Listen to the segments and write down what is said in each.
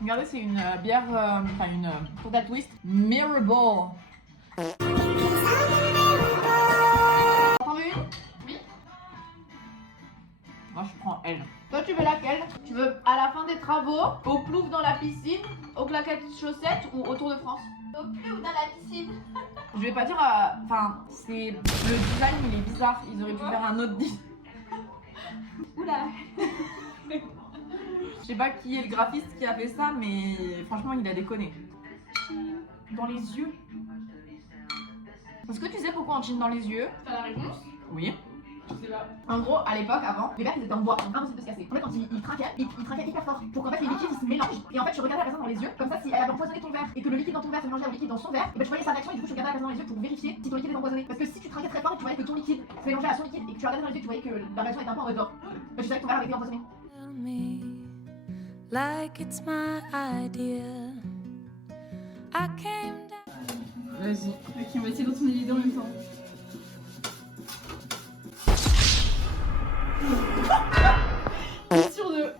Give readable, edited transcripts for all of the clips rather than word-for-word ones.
Regardez, c'est une bière, enfin une Total Twist Mirrorball. T'en veux une? Oui. Moi je prends elle. Toi tu veux laquelle? Tu veux à la fin des travaux, au plouf dans la piscine, aux claquettes chaussettes ou au Tour de France? Au plouf dans la piscine. Je vais pas dire, enfin c'est le design il est bizarre. Ils auraient pu faire un autre design. Oula. Je sais pas qui est le graphiste qui a fait ça, mais franchement il a déconné. Dans les yeux. Est-ce que tu sais pourquoi on chine dans les yeux? T'as la réponse? Oui. Je sais pas. En gros, à l'époque, avant, les verres ils étaient en bois, impossible de se casser. En fait, quand ils trinquaient, ils trinquaient hyper fort pour qu'en fait les liquides ils se mélangent. Et en fait, tu regardais la personne dans les yeux, comme ça, si elle avait empoisonné ton verre et que le liquide dans ton verre se mélangeait au liquide dans son verre, et ben tu voyais sa réaction et du coup, tu regardais la personne dans les yeux pour vérifier si ton liquide est empoisonné. Parce que si tu trinquais très fort et que tu voyais que ton liquide se mélangeait à son liquide et que tu regardais dans les yeux, tu voyais que la réaction était un peu en mode genre, ben, tu savais que ton verre avait été empoisonné. Like it's my idea. I came down. Vas-y. Ok, on va essayer de retourner les deux en même temps. Sur deux.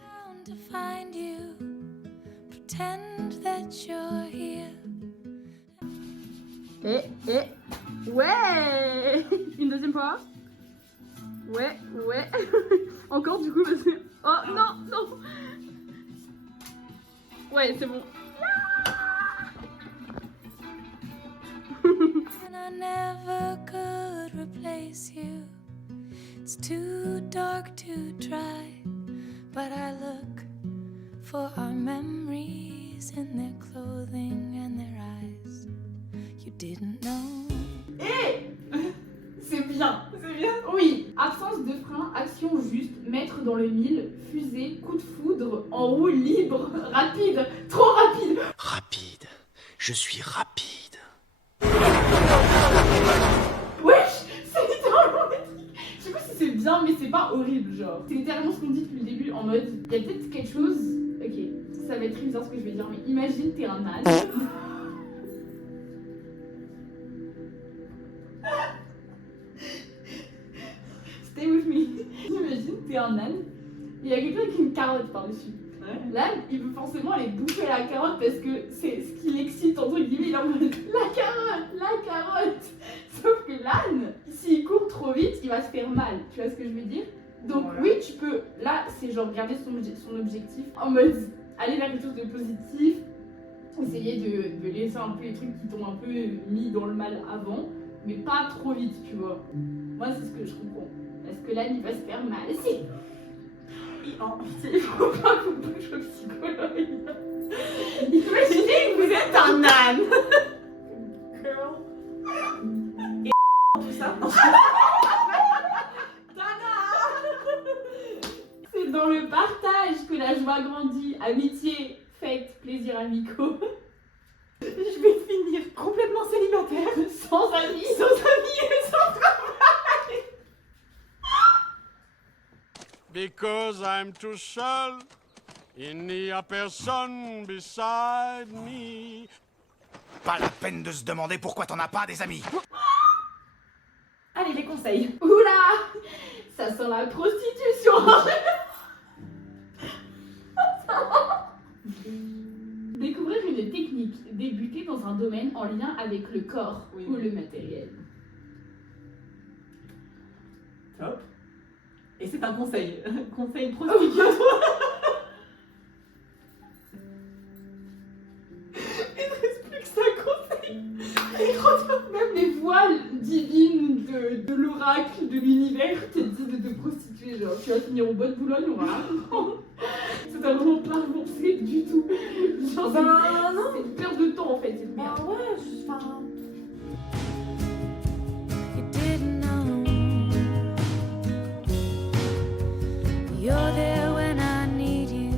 Down to find you. Pretend that you're here. Ouais. Une deuxième fois. Ouais. Encore du coup parce que... Oh non. Ouais, c'est bon. And I never could replace you. It's too dark to try. But I look for our memories in their clothing and their eyes. You didn't know. C'est bien. Oui. Absence de frein, action juste, mettre dans le mille, fusée, coup de foudre, en roue libre, rapide, trop rapide. Rapide. Je suis rapide. Wesh, c'est littéralement le truc. Je sais pas si c'est bien, mais c'est pas horrible, genre. C'est littéralement ce qu'on dit depuis le début, en mode, il y a peut-être quelque chose. Ok, ça va être très bizarre ce que je vais dire, mais imagine t'es un âne. Stay with me. Imagine t'es un âne, et il y a quelqu'un avec une carotte par-dessus. L'âne, il veut forcément aller bouffer la carotte parce que c'est ce qui l'excite, entre guillemets, il est en mode la carotte. Sauf que l'âne, s'il court trop vite, il va se faire mal, tu vois ce que je veux dire? Donc voilà. Oui, tu peux, là, c'est genre garder son objectif en mode aller vers quelque chose de positif, essayer de laisser un peu les trucs qui t'ont un peu mis dans le mal avant, mais pas trop vite, tu vois. Moi, c'est ce que je comprends. Parce que l'âne, il va se faire mal, si. Il faut pas que je sois psychologue. Imaginez que vous êtes un âne. Girl. Et tout ça. C'est dans le partage que la joie grandit. Amitié, fête, plaisir amicaux. Je vais finir complètement célibataire, sans amis et sans travail. Because I'm too seul, il n'y a personne beside me. Pas la peine de se demander pourquoi t'en as pas des amis. Allez, les conseils. Oula, ça sent la prostitution. Découvrir une technique, débuter dans un domaine en lien avec le corps ou le matériel. Top. Et c'est un conseil. Conseil prostitution. Il ne reste plus que ça, conseil. Même les voiles divines de l'oracle de l'univers te disent de te prostituer. Genre, tu vas finir au bois de Boulogne, on va apprendre. C'est vraiment pas avancé du tout. Genre, c'est une perte de temps en fait, cette merde. Ouais, You didn't know. You're there when I need you.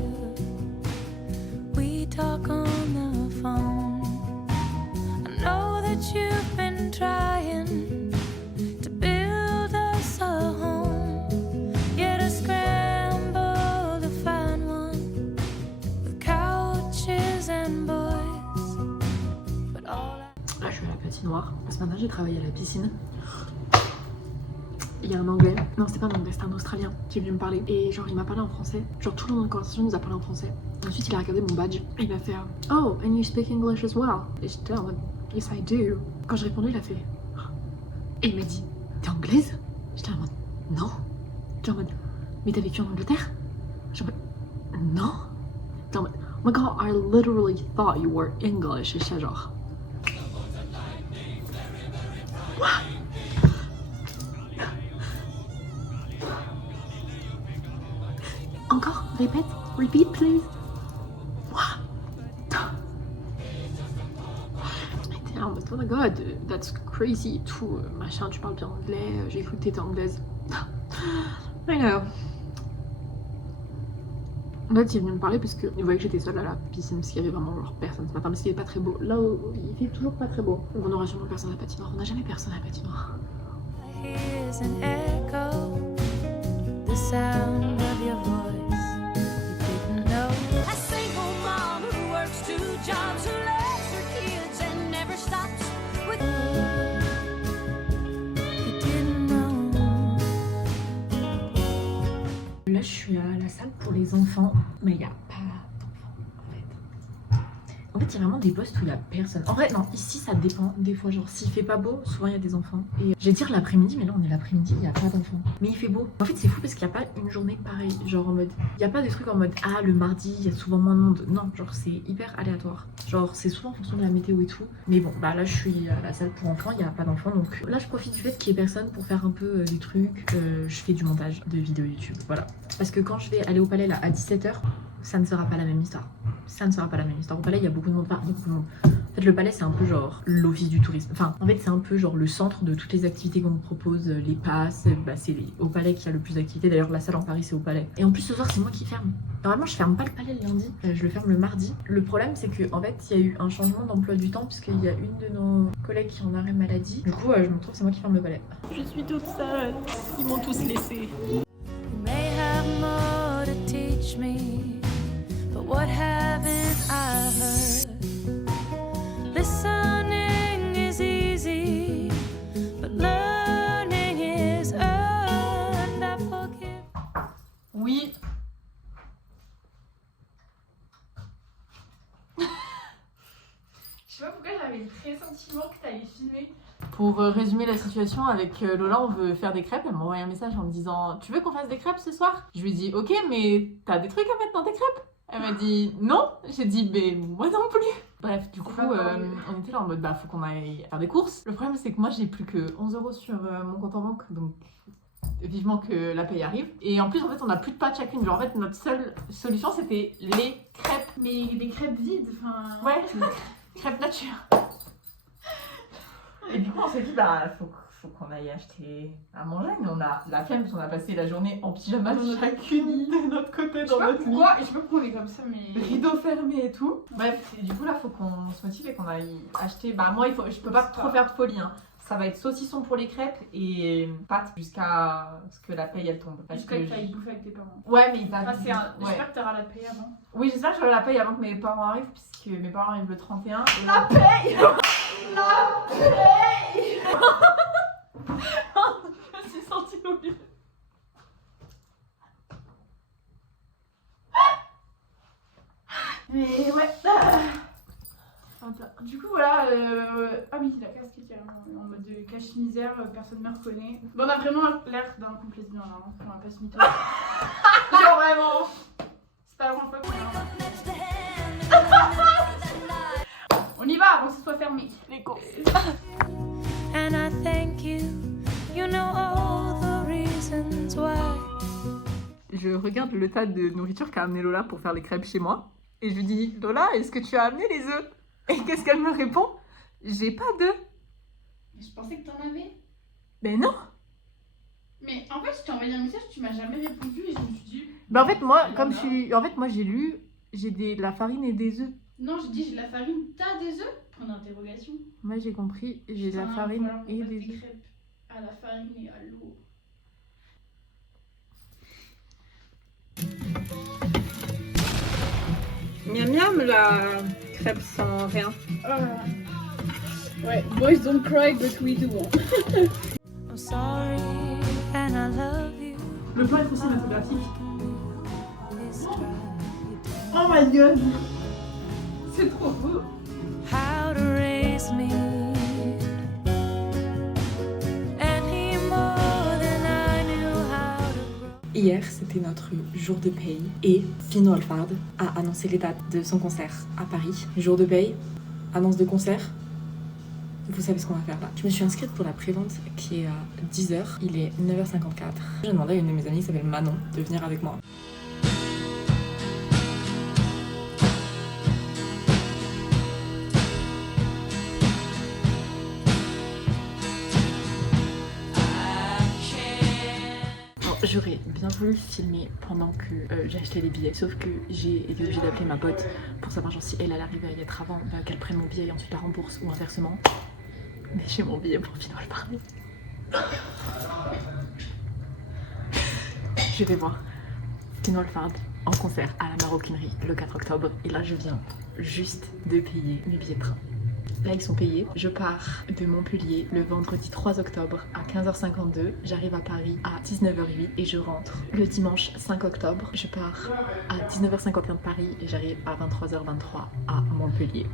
We talk on the phone. I know that you've been trying to build us a home. Yet I scramble to find one with couches and boys. But all I Là, je suis à la patinoire. Ce matin, j'ai travaillé à la piscine. il y a un anglais, non c'était pas un anglais, c'était un australien qui est venu me parler et genre il m'a parlé en français, genre tout le long de la conversation il nous a parlé en français. Ensuite il a regardé mon badge et il a fait oh and you speak English as well? Et j'étais en mode yes I do. Quand j'ai répondu il a fait et il m'a dit t'es anglaise? J'étais en mode non. J'étais en mode mais t'as vécu en Angleterre? J'étais en mode non. J'étais en mode oh my god I literally thought you were English. Et j'étais genre what? Encore, répète, repeat please. What? J'étais en mode oh my god, that's crazy, tout machin, tu parles bien anglais, j'ai cru que t'étais anglaise. I know. En fait, il est venu me parler parce qu'il voyait que j'étais seule à la piscine parce qu'il y avait vraiment genre personne ce matin parce qu'il est pas très beau. Là, il fait toujours pas très beau. Donc on aura sûrement personne à la patinoire. On n'a jamais personne à la patinoire. Here's an echo, the sound of your voice. You didn't know. A single mom who works 2 jobs, who loves her kids and never stops with. You didn't know. Là, je suis à la salle pour les enfants, mais il n'y a pas d'enfants en fait. En fait, il y a vraiment des postes où il n'y a personne. En vrai, non, ici ça dépend des fois. Genre, s'il fait pas beau, souvent il y a des enfants. Et je vais dire l'après-midi, mais là on est l'après-midi, il n'y a pas d'enfants. Mais il fait beau. En fait, c'est fou parce qu'il n'y a pas une journée pareille. Genre en mode, il n'y a pas des trucs en mode ah, le mardi, il y a souvent moins de monde. Non, genre c'est hyper aléatoire. Genre, c'est souvent en fonction de la météo et tout. Mais bon, bah là je suis à la salle pour enfants, il n'y a pas d'enfants. Donc là, je profite du fait qu'il n'y ait personne pour faire un peu des trucs. Je fais du montage de vidéos YouTube. Voilà. Parce que quand je vais aller au palais là à 17h, ça ne sera pas la même histoire. Ça ne sera pas la même histoire. Au palais, il y a beaucoup de monde. Enfin, beaucoup de monde. En fait, le palais, c'est un peu genre l'office du tourisme. Enfin, en fait, c'est un peu genre le centre de toutes les activités qu'on nous propose. Les passes, bah, c'est au palais qu'il y a le plus d'activités. D'ailleurs, la salle en Paris, c'est au palais. Et en plus, ce soir, c'est moi qui ferme. Normalement, je ferme pas le palais le lundi. Je le ferme le mardi. Le problème, c'est que en fait, il y a eu un changement d'emploi du temps puisqu'il y a une de nos collègues qui est en arrêt maladie. Du coup, je me retrouve, c'est moi qui ferme le palais. Je suis toute seule. Ils m'ont tous laissée. You may have more to teach me, but what haven't I heard? Listening is easy, but learning is earned. I forgive. Oui. Je sais pas pourquoi j'avais le pressentiment que t'allais filmer. Pour résumer la situation avec Lola, on veut faire des crêpes. Elle m'a envoyé un message en me disant tu veux qu'on fasse des crêpes ce soir? Je lui ai dit ok, mais t'as des trucs à mettre dans tes crêpes? Elle m'a dit non. J'ai dit mais moi non plus. Bref, du coup, on était là en mode bah faut qu'on aille faire des courses. Le problème c'est que moi j'ai plus que 11 € sur mon compte en banque, donc vivement que la paye arrive. Et en plus en fait on a plus de pâtes chacune. Genre en fait notre seule solution c'était les crêpes. Mais des crêpes vides, enfin. Ouais, crêpes nature. Et du coup on s'est dit bah faut qu'on aille acheter à manger, mais on a la flemme parce qu'on a passé la journée en pyjama chacune de notre côté dans notre lit. Je sais pas pourquoi on est comme ça, mais. Rideau fermé et tout. Bref, et du coup là faut qu'on se motive et qu'on aille acheter. Bah moi je peux pas trop faire de folie hein. Ça va être saucisson pour les crêpes et pâtes jusqu'à ce que la paye elle tombe. Jusqu'à que tu ailles bouffer avec tes parents. Ouais mais Enfin, j'espère que t'auras la paye avant. Oui j'espère que j'aurai la paye avant que mes parents arrivent puisque mes parents arrivent le 31. Et La paye. La paye. Je me suis sentie oubliée. Mais ouais. Du coup voilà, ah oui, la casquette carrément, en mode de cache-misère, personne ne me reconnaît. Bon, on a vraiment l'air d'un couple lesbien là, hein. On va pas se mytho. Genre vraiment, c'est pas la première fois on y va avant que ce soit fermé. Les courses. And I thank you, you know all the reasons why. Je regarde le tas de nourriture qu'a amené Lola pour faire les crêpes chez moi. Et je lui dis Lola, est-ce que tu as amené les œufs? Et qu'est-ce qu'elle me répond? J'ai pas d'œufs. Je pensais que t'en avais. Ben non. Mais en fait, je t'ai envoyé un message, tu m'as jamais répondu et je me suis dit. Ben en fait, moi, comme je suis. En fait, moi j'ai lu, j'ai de la farine et des œufs. Non, j'ai dit j'ai de la farine, t'as des œufs? Point d'interrogation. Moi j'ai compris, j'ai de la farine voilà, et on fait des œufs. crêpes à la farine et à l'eau. Miam miam la crêpe sans rien. Ouais, boys don't cry but we do. I'm sorry I love you. Le plan est trop cinématographique. This try to Oh my god! C'est trop beau! how to raise me any more than I knew how to grow. Hier, c'était notre jour de paye et Finn Wolfhard a annoncé les dates de son concert à Paris. Jour de paye, annonce de concert. Vous savez ce qu'on va faire là. Je me suis inscrite pour la prévente qui est à 10h. Il est 9h54. J'ai demandé à une de mes amies qui s'appelle Manon de venir avec moi. J'aurais bien voulu filmer pendant que j'ai acheté les billets, sauf que j'ai été obligée d'appeler ma pote pour savoir genre si elle arrivait à y être avant, qu'elle prenne mon billet et ensuite la rembourse ou inversement. Mais j'ai mon billet pour Finn Wolfhard. Je vais voir Finn Wolfhard en concert à la Maroquinerie le 4 octobre et là je viens juste de payer mes billets de train. Là ils sont payés, je pars de Montpellier le vendredi 3 octobre à 15h52, j'arrive à Paris à 19h08 et je rentre le dimanche 5 octobre. Je pars à 19h51 de Paris et j'arrive à 23h23 à Montpellier.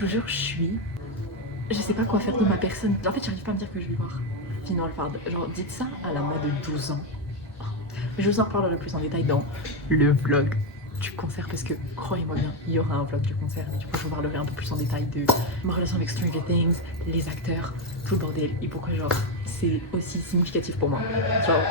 Je vous jure, je sais pas quoi faire de ma personne. En fait j'arrive pas à me dire que je vais voir Finn Wolfhard. Genre dites ça à la moi de 12 ans. Je vous en reparlerai plus en détail dans le vlog du concert parce que croyez-moi bien, il y aura un vlog du concert et du coup je vous parlerai un peu plus en détail de ma relation avec Stranger Things, les acteurs, tout le bordel et pourquoi genre c'est aussi significatif pour moi. Genre